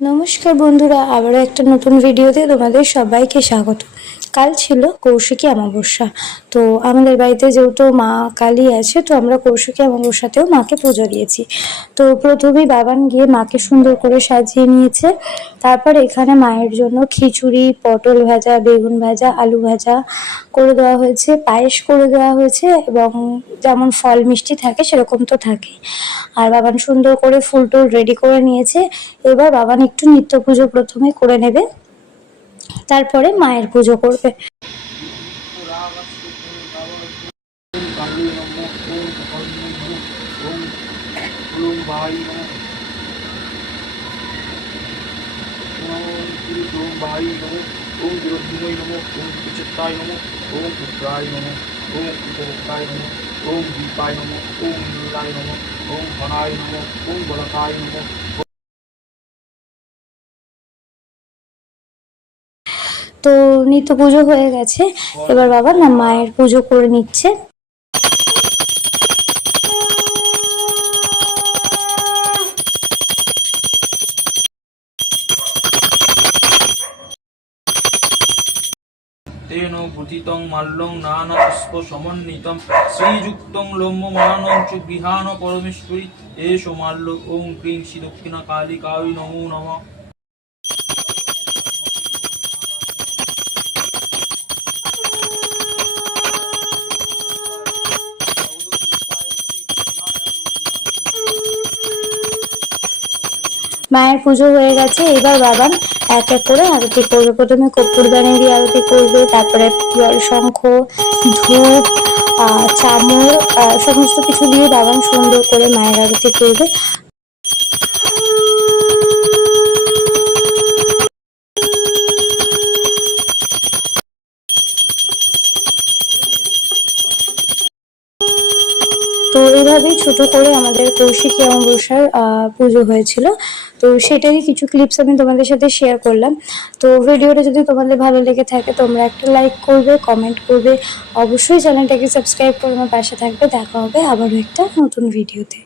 নমস্কার বন্ধুরা, আবারও একটা নতুন ভিডিওতে তোমাদের সবাইকে স্বাগত। কাল ছিল কৌশিকী অমাবস্যা। তো আমাদের বাড়িতে যেহেতু মা কালী আছে, তো আমরা কৌশিকী অমাবস্যাতেও মাকে পুজো দিয়েছি। তো প্রথমেই বাবান গিয়ে মাকে সুন্দর করে সাজিয়ে নিয়েছে। তারপর এখানে মায়ের জন্য খিচুড়ি, পটল ভাজা, বেগুন ভাজা, আলু ভাজা করে দেওয়া হয়েছে, পায়েস করে দেওয়া হয়েছে, এবং যেমন ফল মিষ্টি থাকে সেরকম তো থাকেই। আর বাবান সুন্দর করে ফুল টুল রেডি করে নিয়েছে। এবার বাবান একটু নিত্য পুজো প্রথমে করে নেবে, তারপরে মায়ের পুজো করবে। ओम गुरुद्धिमय नमो, ओम विचित्राय नमो, ओम उग्राय नमो, ओम उपभोक्ताय नमो, ओम दीपाय नमो, ओम नीलाय नमो, ओम घनाय नमो, ओम बलकाय नमो। তো নিত্য পুজো হয়ে গেছে, এবার বাবা না মায়ের পুজো করে নিচ্ছে। तेन बुधितं माल्यं नानापुष्पसमन्वितं श्रीयुक्तं लोम्यमानं च गृहाण परमेश्वरी एष माल्य ओं क्लीं श्रीदक्षिणकालिकायै नमो नमः। মায়ের পুজো হয়ে গেছে, এবার বাবান এক এক করে আরতি করবে। প্রথমে কর্পূরদানি দিয়ে আরতি করবে, তারপরে জল, শঙ্খ, ধূপ, চামর, সমস্ত কিছু দিয়ে বাবান সুন্দর করে মায়ের আরতি করবে। তো এইভাবেই ছোট করে আমাদের কৌশিকী অমাবস্যার পুজো হয়েছিল। তো সেটারই কিছু ক্লিপস আমি তোমাদের সাথে শেয়ার করলাম। তো ভিডিওটা যদি তোমাদের ভালো লেগে থাকে, তোমরা একটা লাইক করবে, কমেন্ট করবে, অবশ্যই চ্যানেলটাকে সাবস্ক্রাইব করে আমার পাশে থাকবে। দেখা হবে আবারও একটা নতুন ভিডিওতে।